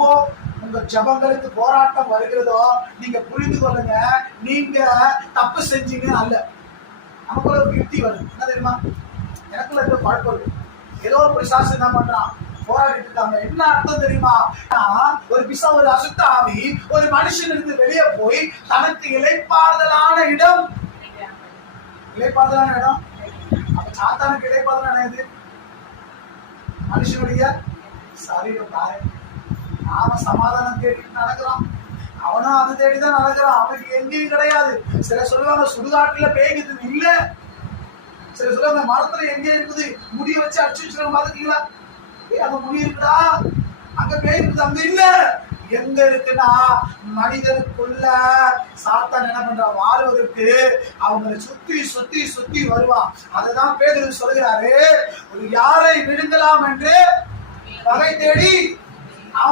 எப்போ உங்க ஜபங்களுக்கு போராட்டம் வருகிறதோ நீங்க புரிந்து கொள்ளுங்க, நீங்க தப்பு செஞ்சீங்க அல்ல. நமக்குள்ள ஒரு கிருத்தி வருது, என்ன தெரியுமா? எனக்குள்ள இருக்க பழக்கம் இருக்கு. ஏதோ ஒரு பிசாசு என்ன பண்றான், போராடிட்டு இருக்காங்க. என்ன அர்த்தம் தெரியுமா? ஒரு ஒரு அசுத்த ஆவி ஒரு மனுஷனுக்கு வெளியே போய் தனக்கு இளைப்பாறுதலான இடம், இளைப்பாறுதலான இடம். அப்ப சாத்தானுக்கு இளைப்பாறுதலான எது? மனுஷனுடைய சரீரம் தாய். நாம சமாதானம் தேடிட்டு நடக்கிறான், அவனும் அது தேடிதான் நடக்கிறான். அவனுக்கு எங்கேயும் கிடையாது. சில சொல்லுவாங்க சுடுகாட்டுல பேய்க்குது, இல்ல. சில சொல்லுவாங்க மரத்துல எங்க இருக்குது, முடிய வச்சு அடிச்சு வச்சுருக்க பாத்துக்கீங்களா? அங்க முடி இருக்குடா, அங்க பேய் இருக்குது, அங்க இல்ல. எங்க இருக்குன்னா மனிதனுக்குள்ள சாத்தான் என்ன பண்றான், வாழ்வதற்கு அவங்களை சுத்தி சுத்தி சுத்தி வருவான். அதுதான் பேதுரு சொல்கிறாரு, ஒரு யாரை விழுங்கலாம் என்று வகை தேடி அவன்